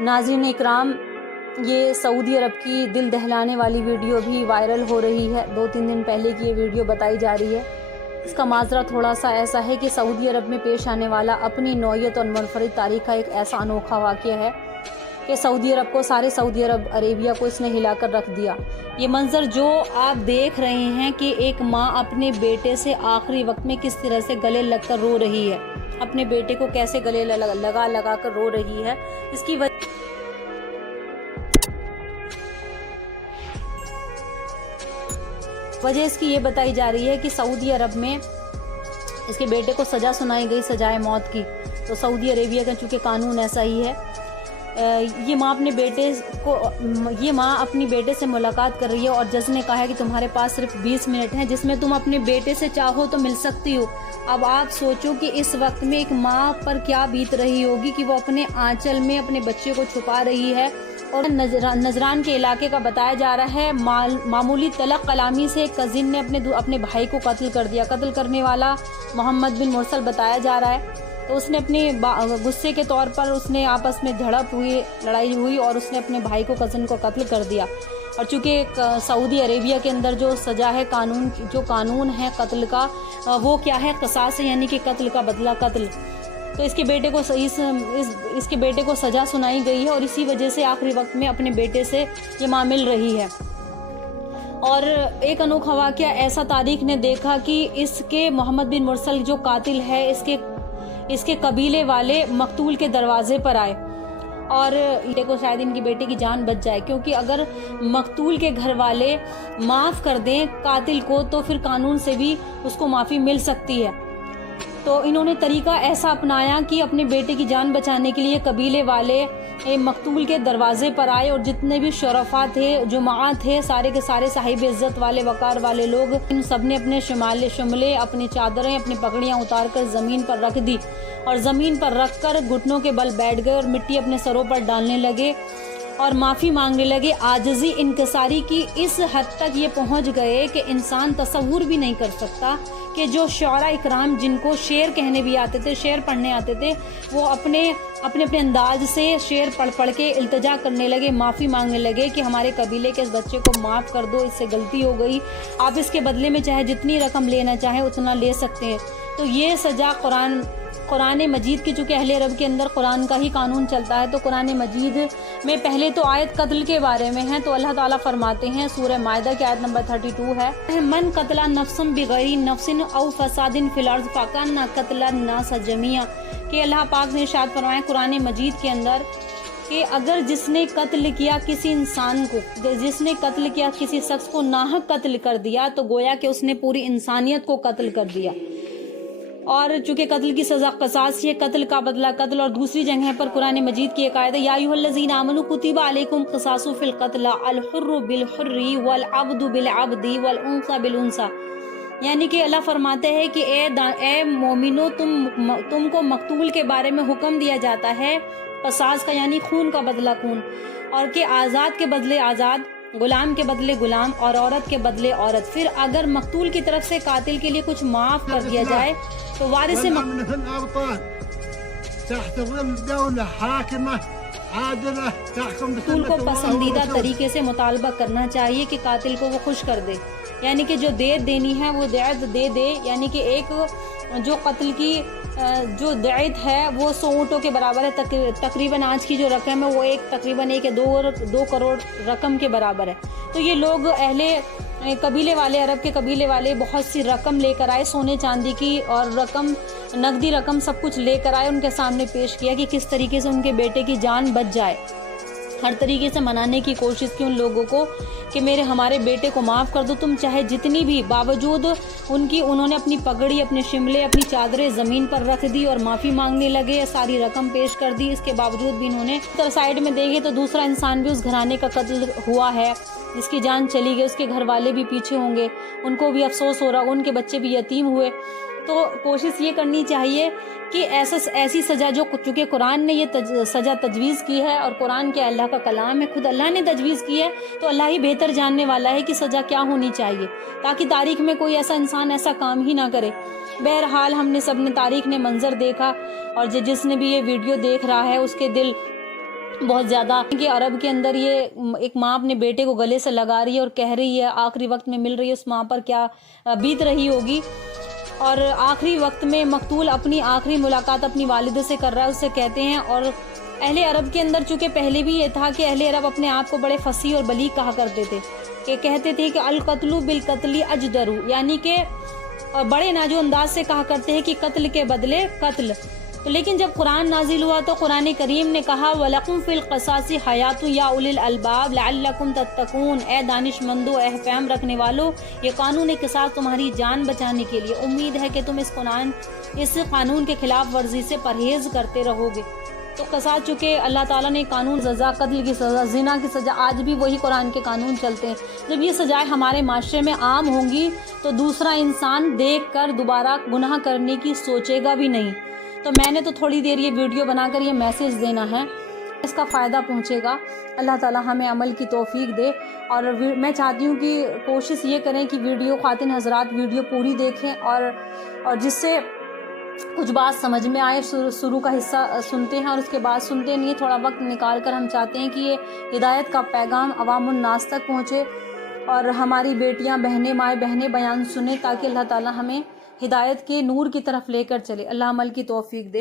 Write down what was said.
ناظرین اکرام، یہ سعودی عرب کی دل دہلانے والی ویڈیو بھی وائرل ہو رہی ہے۔ 2-3 دن پہلے کی یہ ویڈیو بتائی جا رہی ہے۔ اس کا ماجرا تھوڑا سا ایسا ہے کہ سعودی عرب میں پیش آنے والا اپنی نوعیت اور منفرد تاریخ کا ایک ایسا انوکھا واقعہ ہے کہ سارے سعودی عربیہ کو اس نے ہلا کر رکھ دیا۔ یہ منظر جو آپ دیکھ رہے ہیں کہ ایک ماں اپنے بیٹے سے آخری وقت میں کس طرح سے گلے لگ کر رو رہی ہے، اپنے بیٹے کو کیسے گلے لگا کر رو رہی ہے، اس کی وجہ اس کی یہ بتائی جا رہی ہے کہ سعودی عرب میں اس کے بیٹے کو سزا سنائی گئی، سزائے موت کی۔ تو سعودی عربیہ کا چونکہ قانون ایسا ہی ہے، یہ ماں اپنی بیٹے سے ملاقات کر رہی ہے اور جج نے کہا ہے کہ تمہارے پاس صرف 20 منٹ ہیں جس میں تم اپنے بیٹے سے چاہو تو مل سکتی ہو۔ اب آپ سوچو کہ اس وقت میں ایک ماں پر کیا بیت رہی ہوگی کہ وہ اپنے آنچل میں اپنے بچے کو چھپا رہی ہے۔ اور نجران کے علاقے کا بتایا جا رہا ہے، معمولی طلق کلامی سے ایک کزن نے اپنے بھائی کو قتل کر دیا۔ قتل کرنے والا محمد بن مرسل بتایا جا رہا ہے۔ تو اس نے اپنے غصے کے طور پر اس نے آپس میں لڑائی ہوئی اور اس نے اپنے بھائی کو کزن کو قتل کر دیا۔ اور چونکہ سعودی عربیہ کے اندر جو سزا ہے، قانون ہے قتل کا، وہ کیا ہے؟ قصاص ہے، یعنی کہ قتل کا بدلہ قتل۔ تو اس کے بیٹے کو سزا سنائی گئی ہے اور اسی وجہ سے آخری وقت میں اپنے بیٹے سے یہ ماں مل رہی ہے۔ اور ایک انوکھا واقعہ ایسا تاریخ نے دیکھا کہ اس کے محمد بن مرسل جو قاتل ہے، اس کے قبیلے والے مقتول کے دروازے پر آئے اور کو شاید ان کی بیٹے کی جان بچ جائے، کیونکہ اگر مقتول کے گھر والے معاف کر دیں قاتل کو تو پھر قانون سے بھی اس کو معافی مل سکتی ہے۔ تو انہوں نے طریقہ ایسا اپنایا کہ اپنے بیٹے کی جان بچانے کے لیے قبیلے والے مقتول کے دروازے پر آئے اور جتنے بھی شرفاء تھے، جماعت تھے، سارے کے سارے صاحب عزت والے، وقار والے لوگ، ان سب نے اپنے شملے، اپنی چادریں، اپنی پگڑیاں اتار کر زمین پر رکھ دی اور زمین پر رکھ کر گھٹنوں کے بل بیٹھ گئے اور مٹی اپنے سروں پر ڈالنے لگے اور معافی مانگنے لگے۔ عاجزی، انکساری کی اس حد تک یہ پہنچ گئے کہ انسان تصور بھی نہیں کر سکتا کہ جو شعراء اکرام جن کو شعر کہنے بھی آتے تھے، شعر پڑھنے آتے تھے، وہ اپنے انداز سے شعر پڑھ کے التجا کرنے لگے، معافی مانگنے لگے کہ ہمارے قبیلے کے اس بچے کو معاف کر دو، اس سے غلطی ہو گئی، آپ اس کے بدلے میں چاہے جتنی رقم لینا چاہیں اتنا لے سکتے ہیں۔ تو یہ سزا قرآن مجید کی، چونکہ اہل عرب کے اندر قرآن کا ہی قانون چلتا ہے، تو قرآن مجید میں پہلے تو آیت قتل کے بارے میں ہے۔ تو اللہ تعالیٰ فرماتے ہیں، سورہ مائدہ کی آیت نمبر 32 ہے، من قتل نفسا بغیر نفس او فساد فی الارض فکانما قتل الناس جميعا، کہ اللہ پاک نے ارشاد فرمایا قرآن مجید کے اندر کہ اگر جس نے قتل کیا کسی انسان کو، جس نے قتل کیا کسی شخص کو، ناحق قتل کر دیا، تو گویا کہ اس نے پوری انسانیت کو قتل کر دیا۔ اور چونکہ قتل کی سزا قصاص ہے، قتل کا بدلہ قتل۔ اور دوسری جگہ پر قرآن مجید کی ایک آیت ہے، یا ایھا الذین آمنوا کتب علیکم القصاص فی القتل الحر بالحر والعبد بالعبد والانثى بالانثى، یعنی کہ اللہ فرماتے ہیں کہ اے مومنو، تم کو مقتول کے بارے میں حکم دیا جاتا ہے قصاص کا، یعنی خون کا بدلہ خون، اور کہ آزاد کے بدلے آزاد، غلام کے بدلے غلام، اور عورت کے بدلے عورت۔ پھر اگر مقتول کی طرف سے قاتل کے لیے کچھ معاف کر دیا جائے تو وارث مقتول کو پسندیدہ طریقے سے مطالبہ کرنا چاہیے کہ قاتل کو وہ خوش کر دے، یعنی کہ جو دیت دینی ہے وہ دیت دے دے، یعنی کہ ایک جو قتل کی جو دیت ہے وہ 100 اونٹوں کے برابر ہے، تقریباً آج کی جو رقم ہے وہ تقریباً 1 یا 2 کروڑ رقم کے برابر ہے۔ تو یہ لوگ قبیلے والے، عرب کے قبیلے والے بہت سی رقم لے کر آئے، سونے چاندی کی اور نقدی رقم سب کچھ لے کر آئے، ان کے سامنے پیش کیا کہ کس طریقے سے ان کے بیٹے کی جان بچ جائے۔ ہر طریقے سے منانے کی کوشش کی ان لوگوں کو کہ ہمارے بیٹے کو معاف کر دو، تم چاہے جتنی بھی، باوجود انہوں نے اپنی پگڑی، اپنے شملے، اپنی چادریں زمین پر رکھ دی اور معافی مانگنے لگے، ساری رقم پیش کر دی۔ اس کے باوجود بھی انہوں نے سائڈ میں دیکھے تو دوسرا انسان بھی اس گھرانے کا قتل ہوا ہے، جس کی جان چلی گئی، اس کے گھر والے بھی پیچھے ہوں گے، ان کو بھی افسوس ہو رہا، ان کے بچے بھی یتیم ہوئے۔ تو کوشش یہ کرنی چاہیے کہ ایسی سزا، جو چونکہ قرآن نے یہ سزا تجویز کی ہے اور قرآن کے اللہ کا کلام ہے، خود اللہ نے تجویز کی ہے، تو اللہ ہی بہتر جاننے والا ہے کہ سزا کیا ہونی چاہیے، تاکہ تاریخ میں کوئی ایسا انسان ایسا کام ہی نہ کرے۔ بہرحال سب نے تاریخ نے منظر دیکھا، اور جس نے بھی یہ ویڈیو دیکھ رہا ہے اس کے دل بہت زیادہ کہ عرب کے اندر یہ ایک ماں اپنے بیٹے کو گلے سے لگا رہی ہے اور کہہ رہی ہے آخری وقت میں مل رہی ہے، اس ماں پر کیا بیت رہی ہوگی۔ اور آخری وقت میں مقتول اپنی آخری ملاقات اپنی والدہ سے کر رہا ہے، اس سے کہتے ہیں۔ اور اہل عرب کے اندر چونکہ پہلے بھی یہ تھا کہ اہل عرب اپنے آپ کو بڑے فصیح اور بلیغ کہا کرتے تھے، کہ کہتے تھے کہ القتل بالقتل اجدر، یعنی کہ بڑے ناجو انداز سے کہا کرتے ہیں کہ قتل کے بدلے قتل۔ تو لیکن جب قرآن نازل ہوا تو قرآن کریم نے کہا وَلَكُمْ فِي الْقِصَاصِ حَيَاةٌ يَا أُولِي الْأَلْبَابِ لَعَلَّكُمْ تَتَّقُونَ، اے دانش مندو، اے فہم رکھنے والو، یہ قانون قصاص تمہاری جان بچانے کے لیے، امید ہے کہ تم اس قانون کے خلاف ورزی سے پرہیز کرتے رہو گے۔ تو قصاص چونکہ اللہ تعالیٰ نے قانون سزا، قتل کی سزا، زنا کی سزا، آج بھی وہی قرآن کے قانون چلتے ہیں۔ جب یہ سزائیں ہمارے معاشرے میں عام ہوں گی تو دوسرا انسان دیکھ کر دوبارہ گناہ کرنے کی سوچے گا بھی نہیں۔ تو میں نے تو تھوڑی دیر یہ ویڈیو بنا کر یہ میسیج دینا ہے، اس کا فائدہ پہنچے گا۔ اللہ تعالیٰ ہمیں عمل کی توفیق دے۔ اور میں چاہتی ہوں کہ کوشش یہ کریں کہ ویڈیو، خواتین حضرات ویڈیو پوری دیکھیں اور جس سے کچھ بات سمجھ میں آئے۔ شروع کا حصہ سنتے ہیں اور اس کے بعد سنتے نہیں، تھوڑا وقت نکال کر ہم چاہتے ہیں کہ یہ ہدایت کا پیغام عوام الناس تک پہنچے اور ہماری بیٹیاں، بہنیں، مائیں بہنیں بیان سنیں، تاکہ اللہ تعالیٰ ہمیں ہدایت کے نور کی طرف لے کر چلے۔ اللہ عمل کی توفیق دے۔